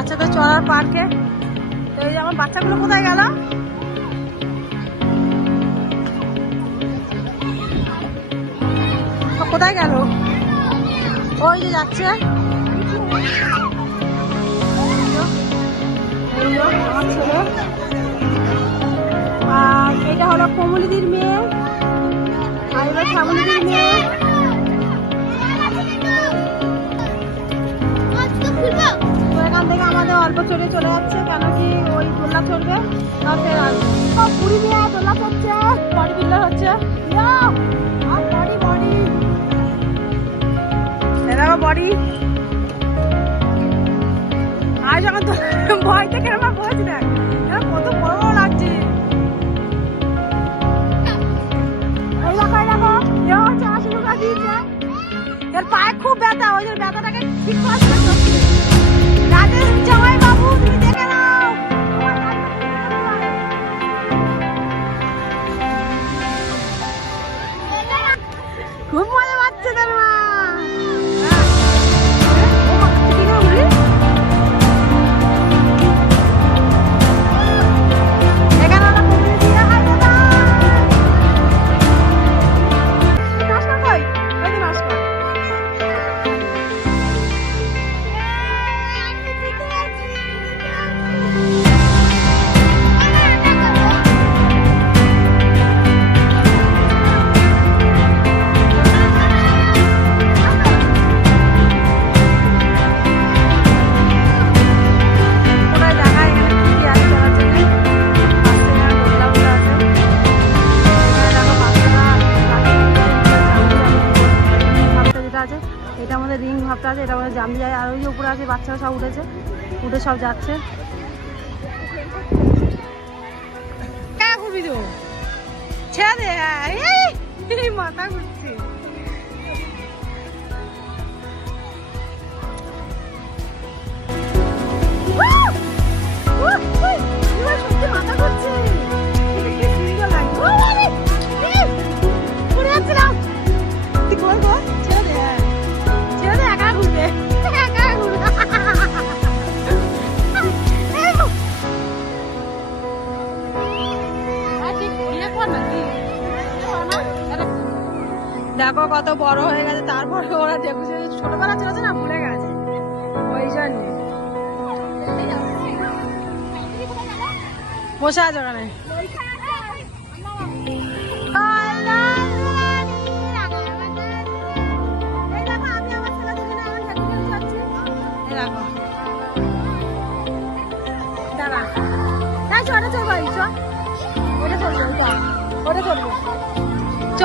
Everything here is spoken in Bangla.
বাচ্চাদের চড়ার পার্কে। তো এই যে আমার বাচ্চাগুলো কোথায় গেল? কোথায় গেল? ওই যে যাচ্ছে। এটা হলো কমলিদির মেয়ে। অল্প চলে চলে যাচ্ছে, কেন কি ওই দোল্লা চলবে? তাতে পুরী নিয়ে দোল্লা চলছে বডি বিল্ডার হচ্ছে। বডি বডি এরাও বডি আর যখন ভয় থেকে আমার বলছি দেখ কত বড় লাগছে। হচ্ছে এর পায়ে খুব ব্যথা, ওই জন্য ব্যথাটাকে ঠিক করছে রাজেশ জামাই আমাদের রিং ভাবটা আছে, এটা আমাদের জাম্বি যায়। আর ওই উপরে আছে, বাচ্চারা সব উঠেছে। উঠে সব যাচ্ছে। ছেড়ে মাথা ঘুরছে। দেখো কত বড় হয়ে গেছে তারপরে ওরা দেখছে ছোটবেলা চলেছে না ভুলে গেছে ওই জন্য বসে আছে ওখানে চ, ওটা চড়বো, এই চ। ওটা ওটা। চড়বো। চ।